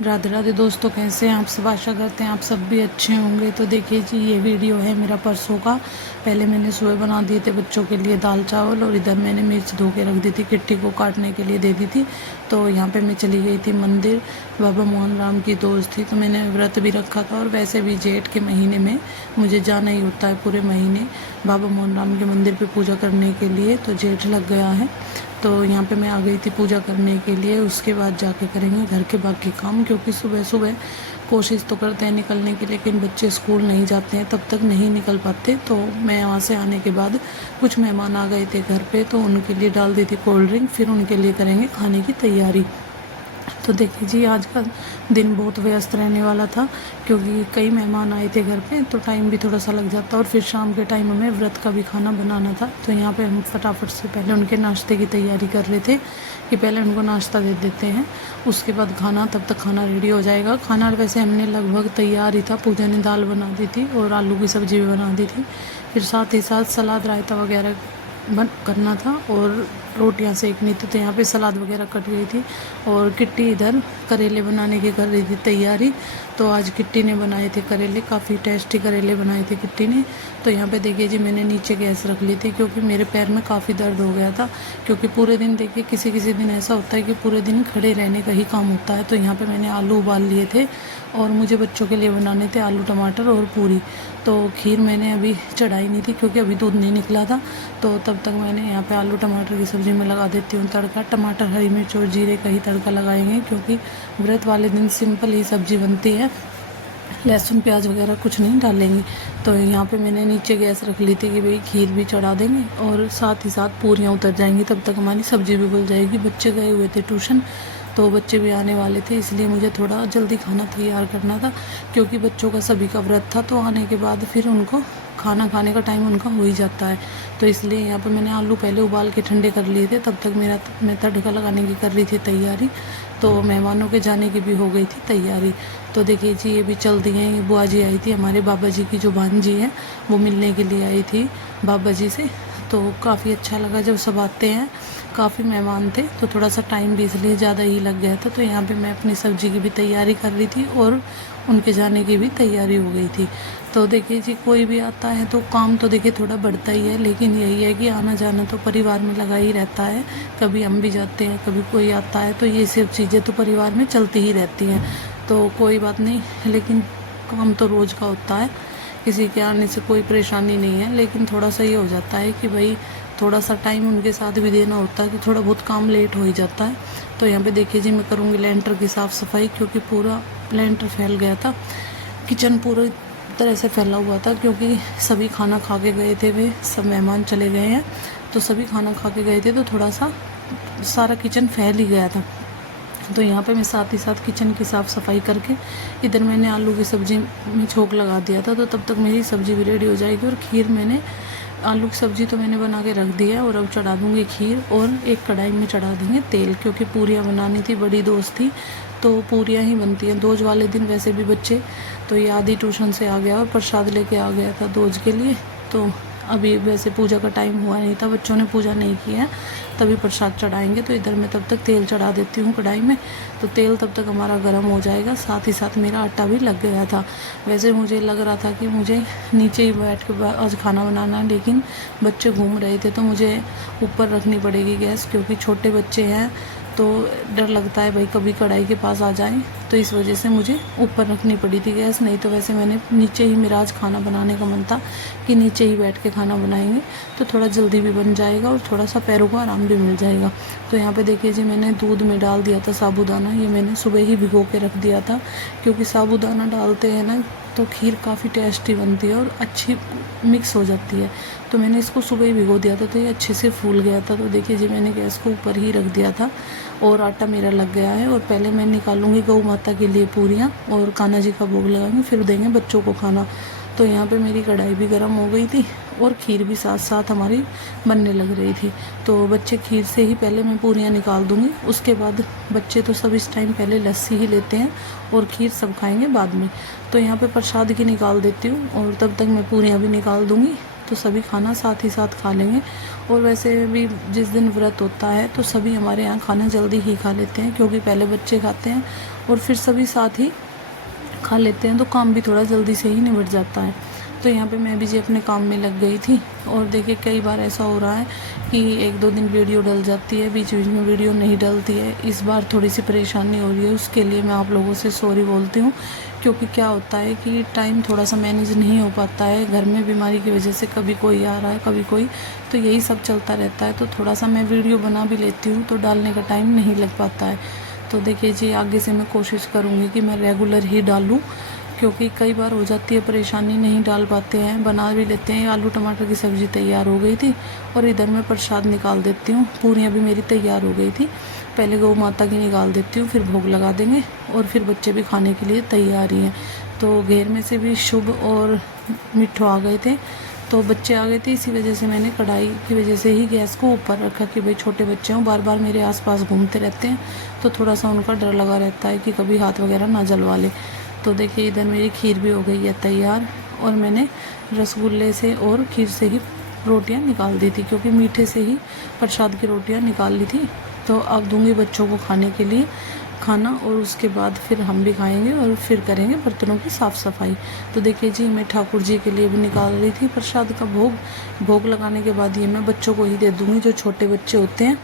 राधे राधे दोस्तों, कैसे हैं आप सब। आशा करते हैं आप सब भी अच्छे होंगे। तो देखिए जी, ये वीडियो है मेरा परसों का। पहले मैंने सुबह बना दिए थे बच्चों के लिए दाल चावल, और इधर मैंने मिर्च धो के रख दी थी, किट्टी को काटने के लिए दे दी थी। तो यहाँ पे मैं चली गई थी मंदिर, बाबा मोहन राम की दोस्त थी, तो मैंने व्रत भी रखा था। और वैसे भी जेठ के महीने में मुझे जाना ही होता है पूरे महीने बाबा मोहन राम के मंदिर पर पूजा करने के लिए। तो जेठ लग गया है, तो यहाँ पे मैं आ गई थी पूजा करने के लिए। उसके बाद जाके करेंगे घर के बाकी काम, क्योंकि सुबह सुबह कोशिश तो करते हैं निकलने की, लेकिन बच्चे स्कूल नहीं जाते हैं, तब तक नहीं निकल पाते। तो मैं वहाँ से आने के बाद कुछ मेहमान आ गए थे घर पे, तो उनके लिए डाल दी थी कोल्ड ड्रिंक, फिर उनके लिए करेंगे खाने की तैयारी। तो देखिए जी, आज का दिन बहुत व्यस्त रहने वाला था, क्योंकि कई मेहमान आए थे घर पे, तो टाइम भी थोड़ा सा लग जाता। और फिर शाम के टाइम हमें व्रत का भी खाना बनाना था। तो यहाँ पे हम फटाफट से पहले उनके नाश्ते की तैयारी कर रहे थे कि पहले उनको नाश्ता दे देते हैं, उसके बाद खाना, तब तक खाना रेडी हो जाएगा। खाना वैसे हमने लगभग तैयार ही था, पूजा ने दाल बना दी थी और आलू की सब्ज़ी भी बना दी थी। फिर साथ ही साथ सलाद रायता वगैरह करना था और रोटियां सेकनी थी। तो यहाँ पे सलाद वगैरह कट गई थी, और किट्टी इधर करेले बनाने की कर रही थी तैयारी। तो आज किट्टी ने बनाए थे करेले, काफ़ी टेस्टी करेले बनाए थे किट्टी ने। तो यहाँ पे देखिए जी, मैंने नीचे गैस रख ली थी, क्योंकि मेरे पैर में काफ़ी दर्द हो गया था। क्योंकि पूरे दिन देखिए, किसी किसी दिन ऐसा होता है कि पूरे दिन खड़े रहने का ही काम होता है। तो यहाँ पे मैंने आलू उबाल लिए थे, और मुझे बच्चों के लिए बनाने थे आलू टमाटर और पूरी। तो खीर मैंने अभी चढ़ाई नहीं थी, क्योंकि अभी दूध नहीं निकला था। तो तब तक मैंने यहाँ पे आलू टमाटर की सब्ज़ी में लगा देती हूँ तड़का। टमाटर, हरी मिर्च और जीरे का ही तड़का लगाएंगे, क्योंकि व्रत वाले दिन सिंपल ही सब्ज़ी बनती है, लहसुन प्याज वगैरह कुछ नहीं डालेंगे। तो यहाँ पे मैंने नीचे गैस रख ली थी कि भाई खीर भी चढ़ा देंगे, और साथ ही साथ पूरियाँ उतर जाएंगी, तब तक हमारी सब्ज़ी भी गल जाएगी। बच्चे गए हुए थे ट्यूशन, तो बच्चे भी आने वाले थे, इसलिए मुझे थोड़ा जल्दी खाना तैयार करना था, क्योंकि बच्चों का सभी का व्रत था। तो आने के बाद फिर उनको खाना खाने का टाइम उनका हो ही जाता है। तो इसलिए यहाँ पे मैंने आलू पहले उबाल के ठंडे कर लिए थे, तब तक मैं तड़का लगाने की कर रही थी तैयारी। तो मेहमानों के जाने की भी हो गई थी तैयारी। तो देखिए जी, ये भी चल दी हैं। ये बुआ जी आई थी, हमारे बाबा जी की जो भांजी है, वो मिलने के लिए आई थी बाबा जी से। तो काफ़ी अच्छा लगा जब सब आते हैं। काफ़ी मेहमान थे, तो थोड़ा सा टाइम भी इसलिए ज़्यादा ही लग गया था। तो यहाँ पे मैं अपनी सब्ज़ी की भी तैयारी कर रही थी, और उनके जाने की भी तैयारी हो गई थी। तो देखिए जी, कोई भी आता है तो काम तो देखिए थोड़ा बढ़ता ही है, लेकिन यही है कि आना जाना तो परिवार में लगा ही रहता है। कभी हम भी जाते हैं, कभी कोई आता है, तो ये सब चीज़ें तो परिवार में चलती ही रहती हैं। तो कोई बात नहीं, लेकिन काम तो रोज़ का होता है, किसी के आने से कोई परेशानी नहीं है। लेकिन थोड़ा सा ये हो जाता है कि भाई थोड़ा सा टाइम उनके साथ भी देना होता है, तो थोड़ा बहुत काम लेट हो ही जाता है। तो यहाँ पे देखिए जी, मैं करूँगी लेंटर की साफ़ सफाई, क्योंकि पूरा लेंटर फैल गया था। किचन पूरी तरह से फैला हुआ था, क्योंकि सभी खाना खा के गए थे, वे सब मेहमान चले गए हैं, तो सभी खाना खा के गए थे, तो थोड़ा सा सारा किचन फैल ही गया था। तो यहाँ पे मैं साथ ही साथ किचन की साफ़ सफाई करके इधर मैंने आलू की सब्ज़ी में छोंक लगा दिया था। तो तब तक मेरी सब्ज़ी भी रेडी हो जाएगी। और खीर मैंने, आलू की सब्ज़ी तो मैंने बना के रख दी है, और अब चढ़ा दूँगी खीर, और एक कढ़ाई में चढ़ा देंगे तेल, क्योंकि पूरियाँ बनानी थी। बड़ी दोस्त थी, तो पूरियाँ ही बनती हैं दोज वाले दिन। वैसे भी बच्चे, तो ये आधी ट्यूशन से आ गया और प्रसाद लेके आ गया था दोज के लिए। तो अभी वैसे पूजा का टाइम हुआ नहीं था, बच्चों ने पूजा नहीं किया है, तभी प्रसाद चढ़ाएंगे। तो इधर मैं तब तक तेल चढ़ा देती हूँ कढ़ाई में। तो तेल तब तक हमारा गर्म हो जाएगा। साथ ही साथ मेरा आटा भी लग गया था। वैसे मुझे लग रहा था कि मुझे नीचे ही बैठ के आज खाना बनाना है, लेकिन बच्चे घूम रहे थे, तो मुझे ऊपर रखनी पड़ेगी गैस, क्योंकि छोटे बच्चे हैं, तो डर लगता है भाई कभी कढ़ाई के पास आ जाएं। तो इस वजह से मुझे ऊपर रखनी पड़ी थी गैस, नहीं तो वैसे मैंने नीचे ही, मेरा आज खाना बनाने का मन था कि नीचे ही बैठ के खाना बनाएंगे, तो थोड़ा जल्दी भी बन जाएगा और थोड़ा सा पैरों को आराम भी मिल जाएगा। तो यहाँ पे देखिए जी, मैंने दूध में डाल दिया था साबूदाना। ये मैंने सुबह ही भिगो के रख दिया था, क्योंकि साबूदाना डालते हैं ना, तो खीर काफ़ी टेस्टी बनती है और अच्छी मिक्स हो जाती है। तो मैंने इसको सुबह ही भिगो दिया था, तो ये अच्छे से फूल गया था। तो देखिए जी, मैंने गैस को ऊपर ही रख दिया था, और आटा मेरा लग गया है। और पहले मैं निकालूंगी गौ माता के लिए पूरियाँ, और कान्हा जी का भोग लगाऊंगी, फिर देंगे बच्चों को खाना। तो यहाँ पे मेरी कढ़ाई भी गर्म हो गई थी, और खीर भी साथ साथ हमारी बनने लग रही थी। तो बच्चे खीर से ही पहले मैं पूरियाँ निकाल दूँगी, उसके बाद बच्चे तो सब इस टाइम पहले लस्सी ही लेते हैं, और खीर सब खाएंगे बाद में। तो यहाँ पे प्रसाद की निकाल देती हूँ, और तब तक मैं पूरियाँ भी निकाल दूँगी। तो सभी खाना साथ ही साथ खा लेंगे। और वैसे भी जिस दिन व्रत होता है तो सभी हमारे यहाँ खाना जल्दी ही खा लेते हैं, क्योंकि पहले बच्चे खाते हैं और फिर सभी साथ ही खा लेते हैं, तो काम भी थोड़ा जल्दी से ही निबट जाता है। तो यहाँ पे मैं भी जी अपने काम में लग गई थी। और देखिए कई बार ऐसा हो रहा है कि 1-2 दिन वीडियो डल जाती है, बीच बीच में वीडियो नहीं डलती है। इस बार थोड़ी सी परेशानी हो रही है, उसके लिए मैं आप लोगों से सॉरी बोलती हूँ। क्योंकि क्या होता है कि टाइम थोड़ा सा मैनेज नहीं हो पाता है, घर में बीमारी की वजह से कभी कोई आ रहा है कभी कोई, तो यही सब चलता रहता है। तो थोड़ा सा मैं वीडियो बना भी लेती हूँ तो डालने का टाइम नहीं लग पाता है। तो देखिए जी आगे से मैं कोशिश करूँगी कि मैं रेगुलर ही डालूँ, क्योंकि कई बार हो जाती है परेशानी, नहीं डाल पाते हैं, बना भी लेते हैं। आलू टमाटर की सब्ज़ी तैयार हो गई थी और इधर मैं प्रसाद निकाल देती हूँ। पूरियाँ भी मेरी तैयार हो गई थी, पहले गौ माता की निकाल देती हूँ, फिर भोग लगा देंगे और फिर बच्चे भी खाने के लिए तैयार ही हैं। तो घेर में से भी शुभ और मिठू आ गए थे, तो बच्चे आ गए थे, इसी वजह से मैंने कढ़ाई की वजह से ही गैस को ऊपर रखा कि भाई छोटे बच्चे हों, बार बार मेरे आसपास घूमते रहते हैं, तो थोड़ा सा उनका डर लगा रहता है कि कभी हाथ वगैरह ना जलवा ले। तो देखिए इधर मेरी खीर भी हो गई है तैयार, और मैंने रसगुल्ले से और खीर से ही रोटियां निकाल दी थी, क्योंकि मीठे से ही प्रसाद की रोटियां निकाल ली थी। तो अब दूंगी बच्चों को खाने के लिए खाना, और उसके बाद फिर हम भी खाएंगे और फिर करेंगे बर्तनों की साफ़ सफाई। तो देखिए जी मैं ठाकुर जी के लिए भी निकाल रही थी प्रसाद का भोग। भोग लगाने के बाद ये मैं बच्चों को ही दे दूँगी, जो छोटे बच्चे होते हैं